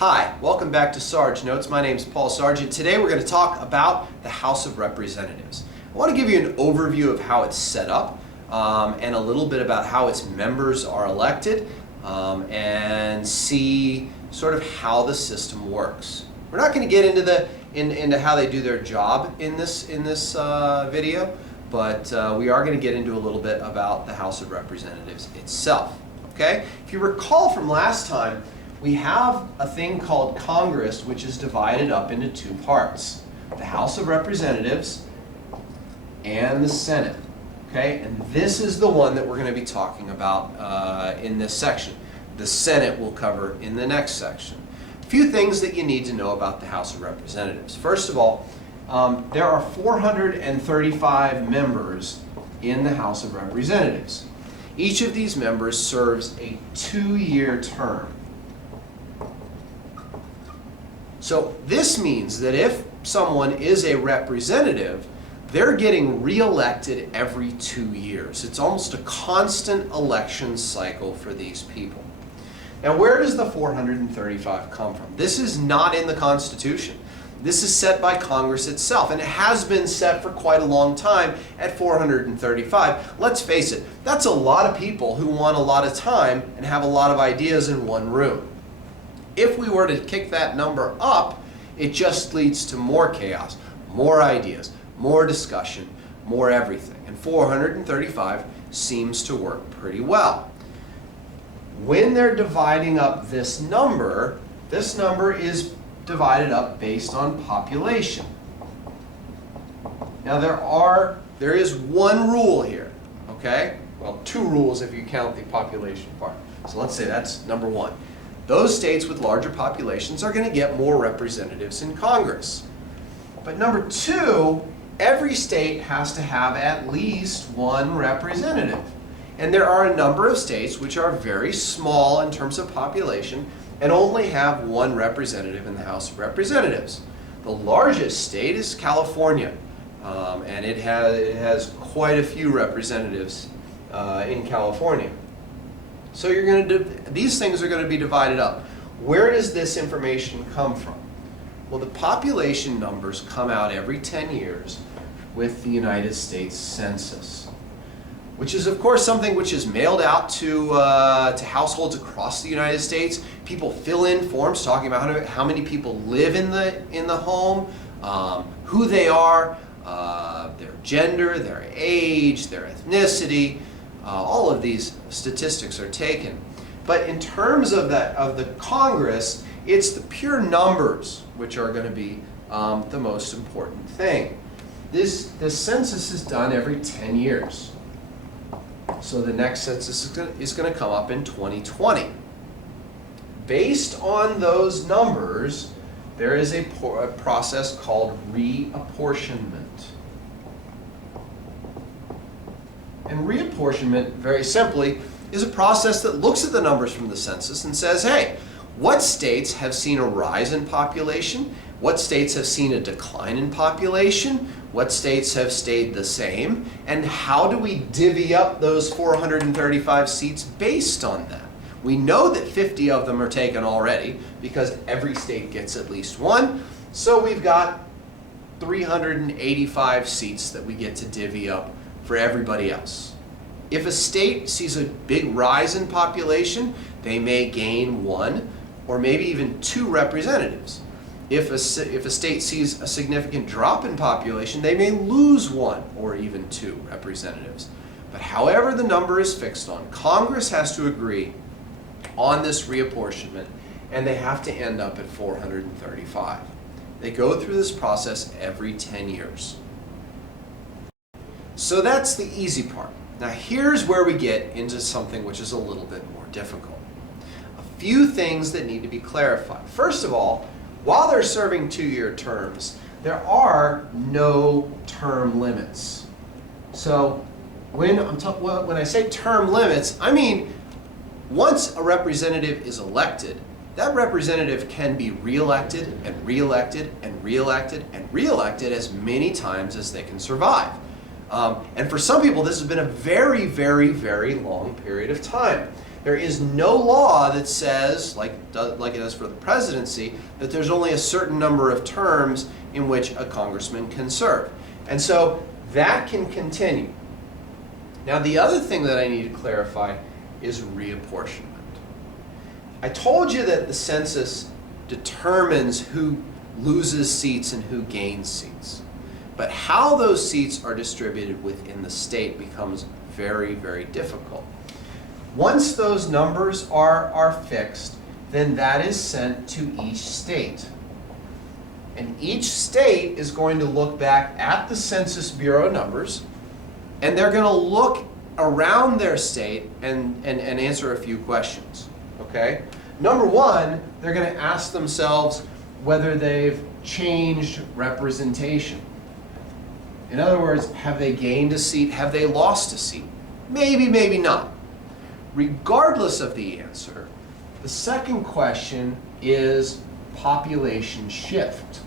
Hi, welcome back to Sarge Notes. My name is Paul Sargent. Today we're going to talk about the House of Representatives. I want to give you an overview of how it's set up and a little bit about how its members are elected and see sort of how the system works. We're not going to get into how they do their job in this video, but we are going to get into a little bit about the House of Representatives itself. Okay? If you recall from last time, we have a thing called Congress, which is divided up into two parts: the House of Representatives and the Senate. Okay? And this is the one that we're going to be talking about in this section. The Senate we'll cover in the next section. A few things that you need to know about the House of Representatives. First of all, there are 435 members in the House of Representatives. Each of these members serves a 2-year term. So this means that if someone is a representative, they're getting reelected every 2 years. It's almost a constant election cycle for these people. Now, where does the 435 come from? This is not in the Constitution. This is set by Congress itself, and it has been set for quite a long time at 435. Let's face it, that's a lot of people who want a lot of time and have a lot of ideas in one room. If we were to kick that number up, it just leads to more chaos, more ideas, more discussion, more everything. And 435 seems to work pretty well. When they're dividing up this number is divided up based on population. Now there is one rule here, okay? Well, two rules if you count the population part. So let's say that's number one. Those states with larger populations are going to get more representatives in Congress. But number two, every state has to have at least one representative. And there are a number of states which are very small in terms of population and only have one representative in the House of Representatives. The largest state is California, and it has quite a few representatives in California. So these things are going to be divided up. Where does this information come from? Well, the population numbers come out every 10 years with the United States Census, which is, of course, something which is mailed out to households across the United States. People fill in forms talking about how many people live in the home, who they are, their gender, their age, their ethnicity. All of these statistics are taken. But in terms of the Congress, it's the pure numbers which are going to be the most important thing. This census is done every 10 years. So the next census is going to come up in 2020. Based on those numbers, there is a process called reapportionment. And reapportionment, very simply, is a process that looks at the numbers from the census and says, hey, what states have seen a rise in population? What states have seen a decline in population? What states have stayed the same? And how do we divvy up those 435 seats based on that? We know that 50 of them are taken already because every state gets at least one. So we've got 385 seats that we get to divvy up for everybody else. If a state sees a big rise in population, they may gain one or maybe even two representatives. If a state sees a significant drop in population, they may lose one or even two representatives. But however the number is fixed on, Congress has to agree on this reapportionment, and they have to end up at 435. They go through this process every 10 years. So that's the easy part. Now here's where we get into something which is a little bit more difficult. A few things that need to be clarified. First of all, while they're serving 2-year terms, there are no term limits. So when I say term limits, I mean once a representative is elected, that representative can be reelected and reelected and reelected and reelected as many times as they can survive. And for some people, this has been a very, very, very long period of time. There is no law that says, like it does for the presidency, that there's only a certain number of terms in which a congressman can serve. And so that can continue. Now, the other thing that I need to clarify is reapportionment. I told you that the census determines who loses seats and who gains seats. But how those seats are distributed within the state becomes very, very difficult. Once those numbers are fixed, then that is sent to each state. And each state is going to look back at the Census Bureau numbers, and they're going to look around their state and answer a few questions. Okay? Number one, they're going to ask themselves whether they've changed representation. In other words, have they gained a seat? Have they lost a seat? Maybe, maybe not. Regardless of the answer, the second question is population shift.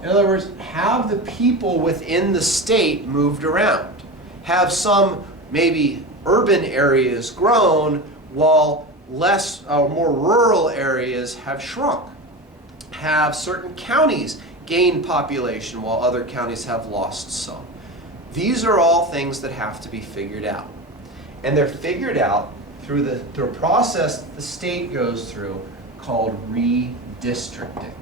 In other words, have the people within the state moved around? Have some maybe urban areas grown while more rural areas have shrunk? Have certain counties gained population while other counties have lost some? These are all things that have to be figured out. And they're figured out through a process that the state goes through called redistricting.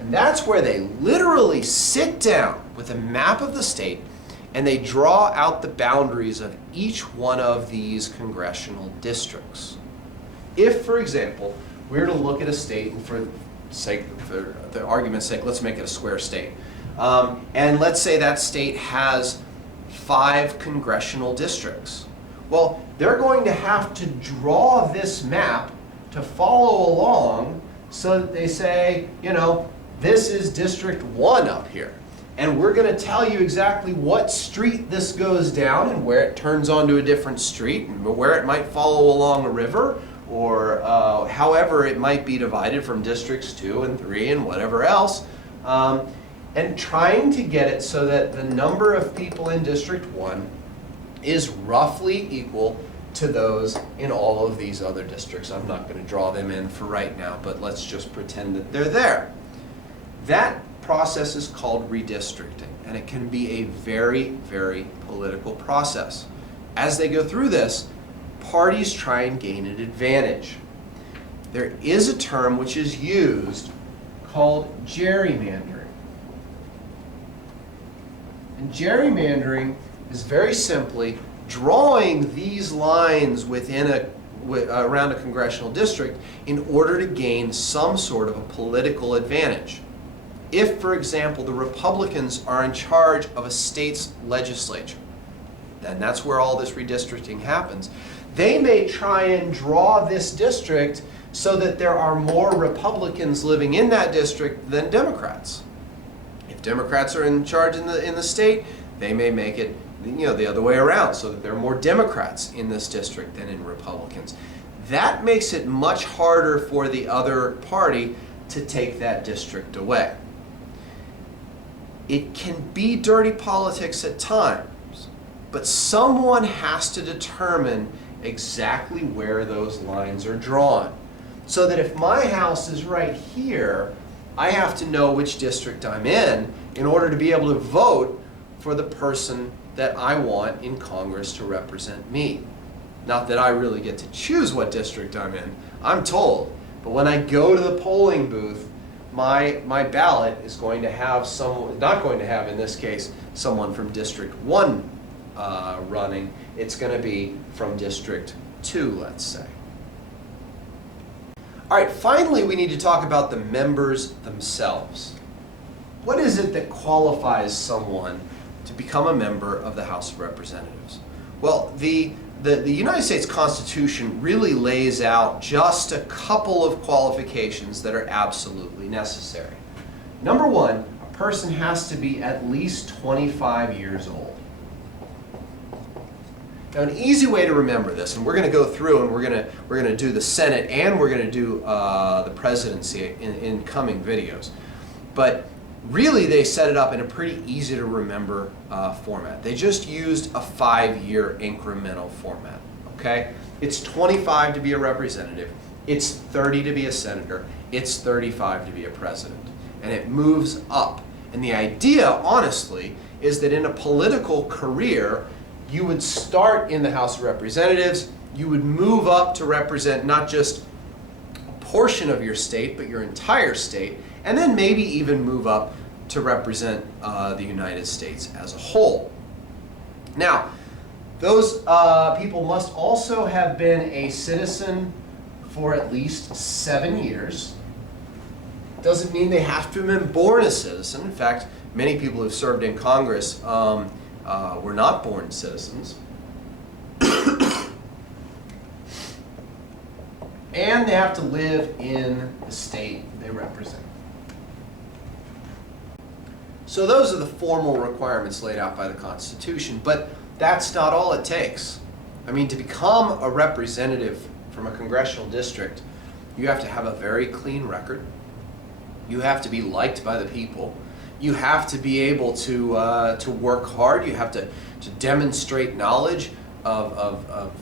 And that's where they literally sit down with a map of the state and they draw out the boundaries of each one of these congressional districts. If, for example, we were to look at a state, and for the argument's sake, let's make it a square state. And let's say that state has 5 congressional districts. Well, they're going to have to draw this map to follow along so that they say, you know, this is District 1 up here. And we're going to tell you exactly what street this goes down and where it turns onto a different street and where it might follow along a river or however it might be divided from Districts 2 and 3 and whatever else. And trying to get it so that the number of people in District 1 is roughly equal to those in all of these other districts. I'm not going to draw them in for right now, but let's just pretend that they're there. That process is called redistricting, and it can be a very, very political process. As they go through this, parties try and gain an advantage. There is a term which is used called gerrymandering. And gerrymandering is very simply drawing these lines around a congressional district in order to gain some sort of a political advantage. If, for example, the Republicans are in charge of a state's legislature, then that's where all this redistricting happens. They may try and draw this district so that there are more Republicans living in that district than Democrats. If Democrats are in charge in the state, they may make it, you know, the other way around so that there are more Democrats in this district than in Republicans. That makes it much harder for the other party to take that district away. It can be dirty politics at times, but someone has to determine exactly where those lines are drawn. So that if my house is right here, I have to know which district I'm in order to be able to vote for the person that I want in Congress to represent me. Not that I really get to choose what district I'm in, I'm told. But when I go to the polling booth, my ballot is going to have someone, not going to have in this case, someone from District 1 running. It's going to be from District 2, let's say. All right, finally we need to talk about the members themselves. What is it that qualifies someone to become a member of the House of Representatives? Well, the United States Constitution really lays out just a couple of qualifications that are absolutely necessary. Number one, a person has to be at least 25 years old. Now, an easy way to remember this, and we're going to go through and we're going to do the Senate and we're going to do the presidency in coming videos. But really they set it up in a pretty easy to remember format. They just used a 5-year incremental format, okay? It's 25 to be a representative, it's 30 to be a senator, it's 35 to be a president, and it moves up. And the idea, honestly, is that in a political career, you would start in the House of Representatives, you would move up to represent not just a portion of your state, but your entire state, and then maybe even move up to represent the United States as a whole. Now, those people must also have been a citizen for at least 7 years. Doesn't mean they have to have been born a citizen. In fact, many people who've served in Congress were not born citizens. And they have to live in the state they represent. So those are the formal requirements laid out by the Constitution, but that's not all it takes. I mean, to become a representative from a congressional district, you have to have a very clean record. You have to be liked by the people. You have to be able to work hard. You have to demonstrate knowledge of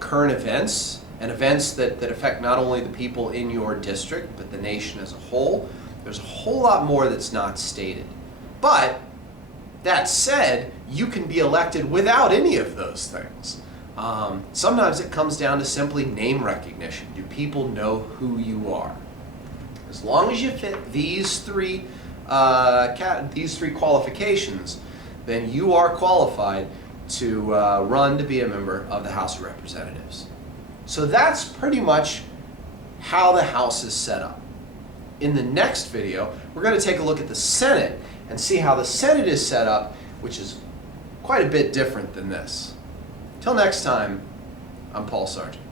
current events and events that affect not only the people in your district, but the nation as a whole. There's a whole lot more that's not stated. But that said, you can be elected without any of those things. Sometimes it comes down to simply name recognition. Do people know who you are? As long as you fit these three qualifications, then you are qualified to run to be a member of the House of Representatives. So that's pretty much how the House is set up. In the next video, we're going to take a look at the Senate and see how the Senate is set up, which is quite a bit different than this. Till next time, I'm Paul Sargent.